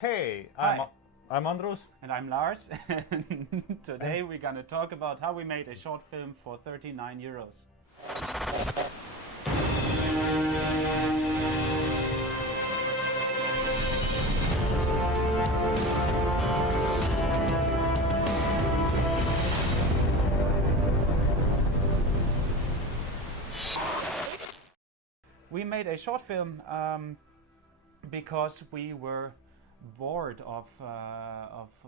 Hey, Hi, I'm Andros. and I'm Lars. And today we're gonna talk about how we made a short film for 39 euros. We made a short film because we were bored of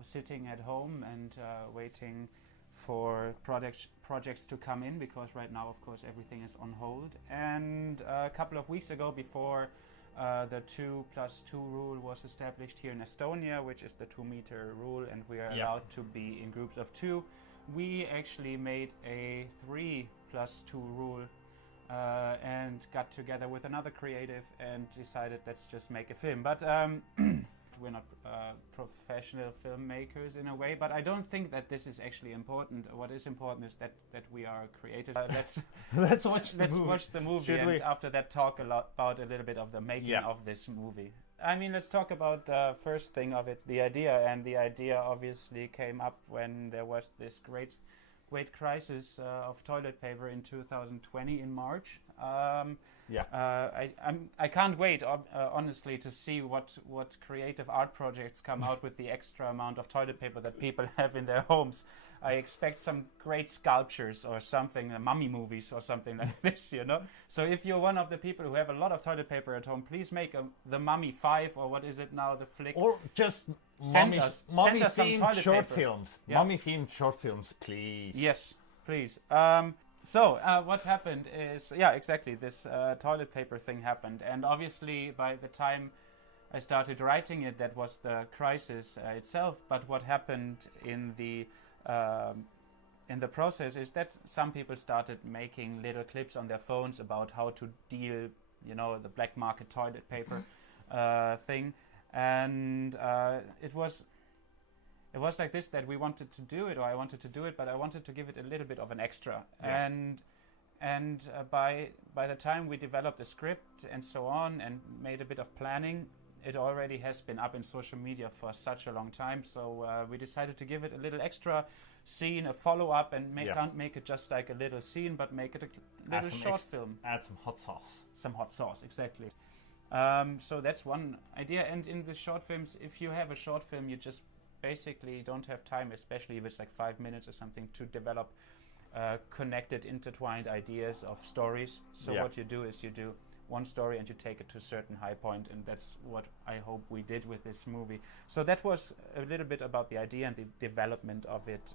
sitting at home and waiting for projects to come in, because right now, of course, everything is on hold. And a couple of weeks ago, before the 2+2 rule was established here in Estonia, which is the 2-meter rule, and we are allowed to be in groups of two, we actually made a 3+2 rule and got together with another creative and decided, let's just make a film. But we're not professional filmmakers in a way, but I don't think that this is actually important. What is important is that we are creative. Let's Let's watch the let's movie. watch the movie, Should and we? after that talk about a little bit of the making of this movie. I mean, let's talk about the first thing of it, the idea. And the idea obviously came up when there was this great crisis of toilet paper in 2020 in March. I can't wait, honestly, to see what creative art projects come out with the extra amount of toilet paper that people have in their homes. I expect some great sculptures or something, mummy movies or something like this, you know. So if you're one of the people who have a lot of toilet paper at home, please make the Mummy 5, or what is it now, the flick. Or just Send mommy us some themed toilet short paper. films. Yeah. Mommy themed short films, please. Yes, please. What happened is, exactly, this toilet paper thing happened. And obviously, by the time I started writing it, that was the crisis itself. But what happened in the process is that some people started making little clips on their phones about how to deal, the black market toilet paper thing. And it was like this, that we wanted to do it, or I wanted to do it, but I wanted to give it a little bit of an extra. Yeah. And by the time we developed the script and so on and made a bit of planning, it already has been up in social media for such a long time. So we decided to give it a little extra scene, a follow-up, and don't make it just like a little scene, but make it a little short film. Add some hot sauce. Some hot sauce, exactly. So that's one idea. And in the short films, if you have a short film, you just basically don't have time, especially if it's like 5 minutes or something, to develop connected, intertwined ideas of stories. So what you do is you do one story and you take it to a certain high point, and that's what I hope we did with this movie. So that was a little bit about the idea and the development of it.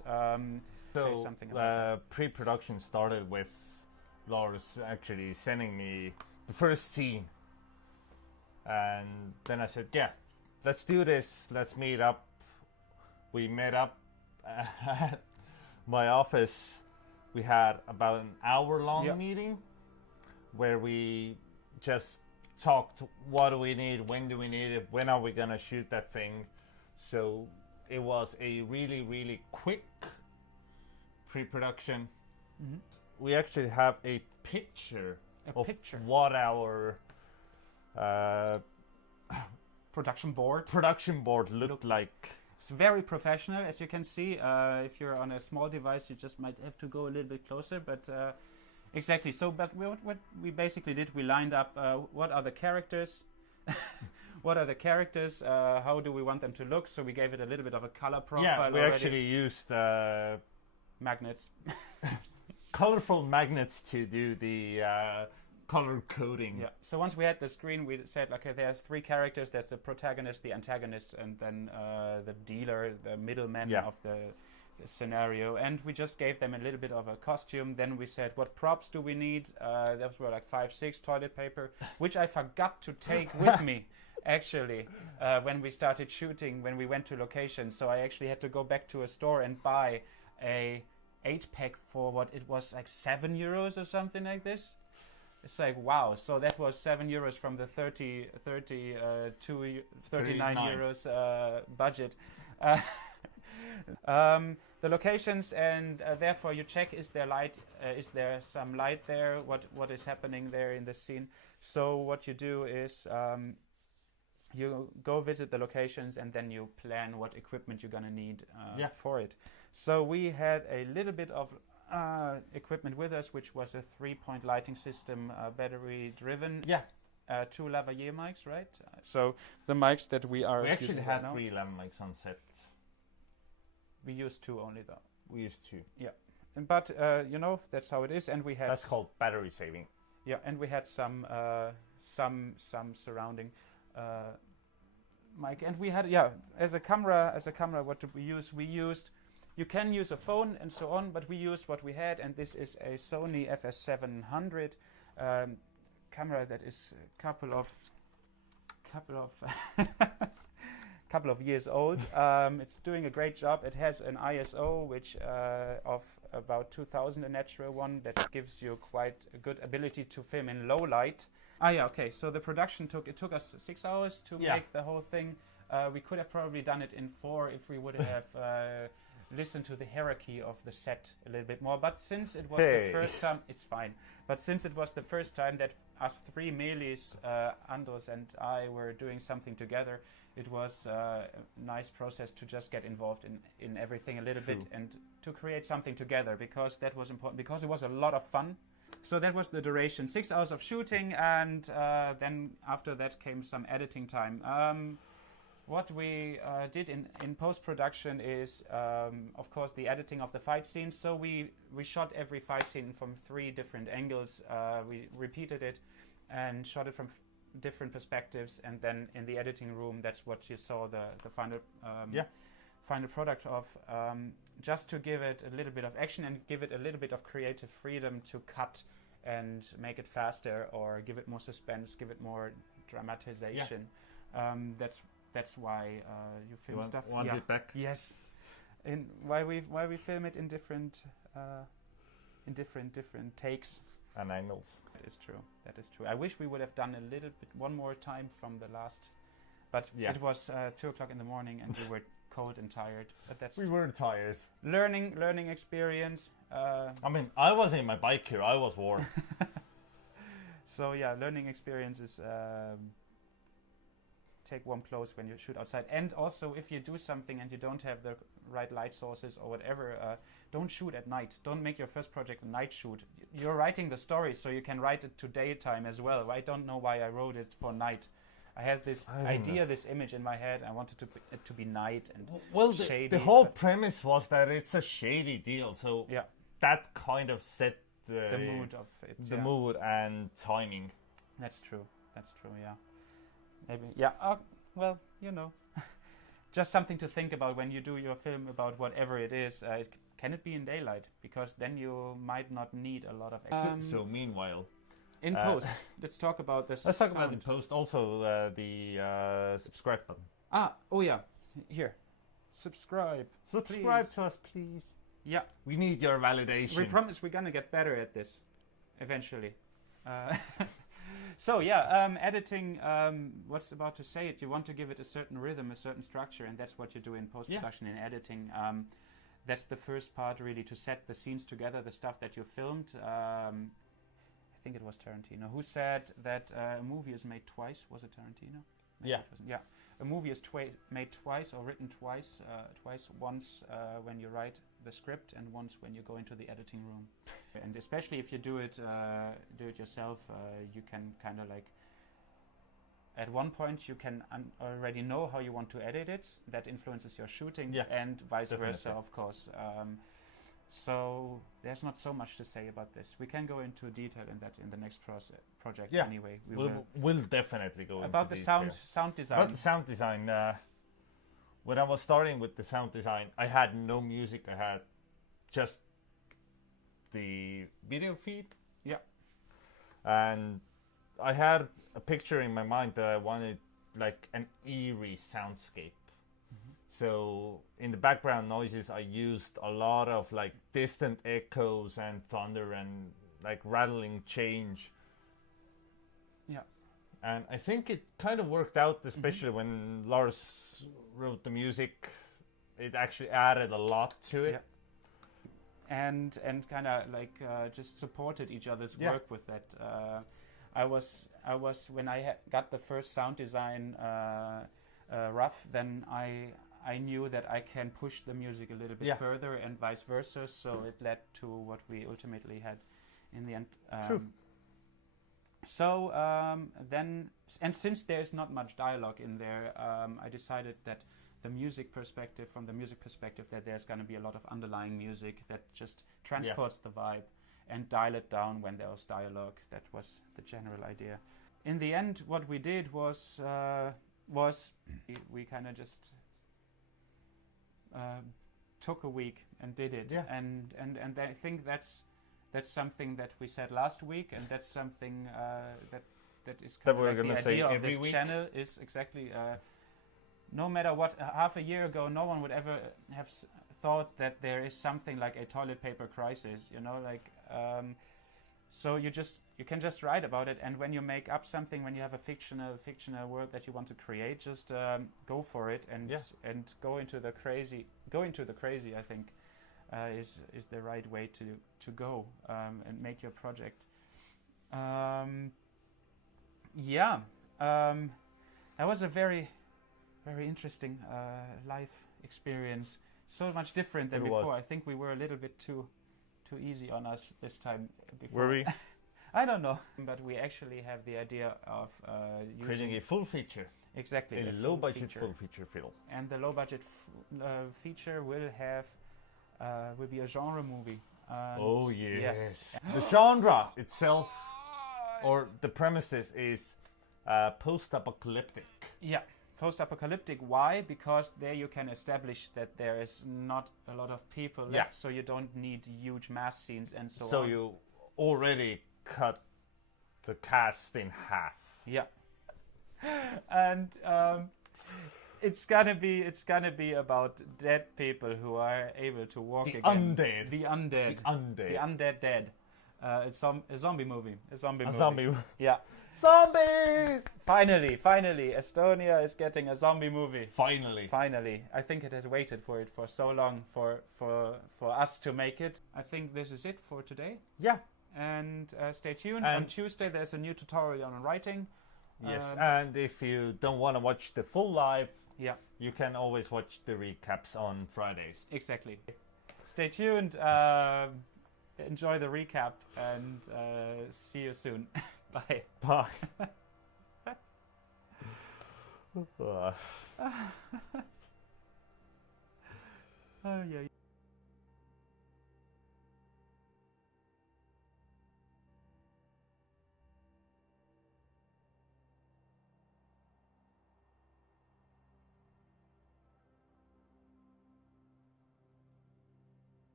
Say something about pre-production started with Lars actually sending me the first scene, and then I said, "Yeah, let's do this. Let's meet up." We met up at my office. We had about an hour-long meeting where we just talked, what do we need, when do we need it, when are we gonna shoot that thing. So it was a really, really quick pre-production. Mm-hmm. We actually have a picture of what our production board looked like. It's very professional, as you can see. If you're on a small device, you just might have to go a little bit closer, but exactly. So, but what we basically did, we lined up what are the characters, how do we want them to look. So we gave it a little bit of a color profile. Yeah, we already. actually used magnets, colorful magnets to do the color coding. Yeah. So once we had the screen, we said, okay, there's 3 characters. There's the protagonist, the antagonist, and then the dealer, the middleman of the scenario. And we just gave them a little bit of a costume. Then we said, what props do we need? Those were like 5-6 toilet paper, which I forgot to take with me, actually, when we started shooting, when we went to location. So I actually had to go back to a store and buy a 8-pack for what it was, like €7 or something like this. It's like, wow. So that was €7 from the 39 euros budget. The locations, and therefore you check, is there light, is there some light there, what is happening there in the scene. So what you do is you go visit the locations, and then you plan what equipment you're gonna need Yeah. for it. So we had a little bit of equipment with us, which was a 3-point lighting system, battery driven. Yeah. 2 lavalier mics, right? So the mics that we are We actually using had right now, 3 lav mics on set. we used 2 only though. We used 2. But you know, that's how it is. And we had That's called battery saving. yeah, and we had some surrounding mic, and we had as a camera. What did we use? We used. You can use a phone and so on, but we used what we had, and this is a Sony FS700 camera that is a couple of years old. It's doing a great job. It has an ISO which of about 2000, a natural one that gives you quite a good ability to film in low light. Okay. So the production took us 6 hours to make the whole thing. We could have probably done it in 4 if we would have listened to the hierarchy of the set a little bit more. But since it was the first time, it's fine. But since it was the first time that us 3 Melis, Andros and I, were doing something together, it was a nice process to just get involved in everything a little bit and to create something together, because that was important, because it was a lot of fun. So that was the duration, 6 hours of shooting, and then after that came some editing time. What we did in post-production is, of course, the editing of the fight scenes. So we shot every fight scene from 3 different angles. We repeated it and shot it from different perspectives, and then in the editing room, that's what you saw the final final product of, just to give it a little bit of action and give it a little bit of creative freedom to cut and make it faster, or give it more suspense, give it more dramatization. That's why you film stuff. Want it back? Yes, and why we film it in different takes and angles. That is true. That is true. I wish we would have done a little bit one more time from the last, but it was 2 o'clock in the morning and we were cold and tired. But that's we were tired. Learning experience. I mean, I was in my bike here. I was warm. So yeah, learning experience is. Take warm clothes when you shoot outside, and also if you do something and you don't have the right light sources or whatever, don't shoot at night. Don't make your first project a night shoot. You're writing the story, so you can write it to daytime as well. I don't know why I wrote it for night. I had this idea, this image in my head. I wanted it to be night and shady. The whole premise was that it's a shady deal, so that kind of set the mood of it. The mood and timing. That's true. Yeah. Maybe, well, you know, just something to think about when you do your film about whatever it is. Can it be in daylight? Because then you might not need a lot of. So meanwhile, in post, let's talk about this. Let's talk about the post. Also, the subscribe button. Here, subscribe. Subscribe to us, please. Yeah, we need your validation. We promise we're gonna get better at this, eventually. So editing, what's about to say it, you want to give it a certain rhythm, a certain structure, and that's what you do in post-production in editing. That's the first part, really, to set the scenes together, the stuff that you filmed. I think it was Tarantino who said that a movie is made twice. Was it Tarantino? Maybe a movie is made twice or written twice. Once when you write the script and once when you go into the editing room. And especially if you do it yourself, you can kind of like, at one point you can already know how you want to edit it. That influences your shooting, and vice versa, of course. So there's not so much to say about this. We can go into detail in that in the next project. Anyway, we'll definitely go about into the sound design. About the sound design. When I was starting with the sound design, I had no music. I had just the video feed. Yeah. And I had a picture in my mind that I wanted like an eerie soundscape. Mm-hmm. So in the background noises, I used a lot of like distant echoes and thunder and like rattling change. Yeah. And I think it kind of worked out, especially when Lars wrote the music. It actually added a lot to it. Yeah. And kind of like just supported each other's work with that. when I got the first sound design rough, then I knew that I can push the music a little bit further and vice versa. So it led to what we ultimately had in the end. True. So then, and since there's not much dialogue in there, I decided that from the music perspective, that there's going to be a lot of underlying music that just transports the vibe and dial it down when there was dialogue. That was the general idea. In the end, what we did was we kind of just took a week and did it. Yeah. And I think that's something that we said last week, and that's something that is kind of we're like gonna the say idea of every this week. channel is exactly. No matter what, half a year ago, no one would ever have thought that there is something like a toilet paper crisis. You know, like so you can just write about it, and when you make up something, when you have a fictional world that you want to create, just go for it and go into the crazy. I think is the right way to go and make your project. That was a very interesting life experience. So much different than before. I think we were a little bit too easy on us this time before. Were we? I don't know. But we actually have the idea of Creating a full feature. Exactly. A low budget full feature film. And the low budget feature will be a genre movie. Oh yes. The genre itself, or the premises, is post-apocalyptic. Yeah. Post-apocalyptic. Why? Because there you can establish that there is not a lot of people left, so you don't need huge mass scenes and so on. So you already cut the cast in half. Yeah. And it's gonna be about dead people who are able to walk again. The undead dead. It's a zombie movie. A zombie movie. Yeah. Zombies! Finally, Estonia is getting a zombie movie. Finally. I think it has waited for it for so long for us to make it. I think this is it for today. Yeah. And stay tuned. On Tuesday, there's a new tutorial on writing. Yes, and if you don't want to watch the full live, you can always watch the recaps on Fridays. Exactly. Stay tuned. Enjoy the recap, and see you soon. Bye. Bye.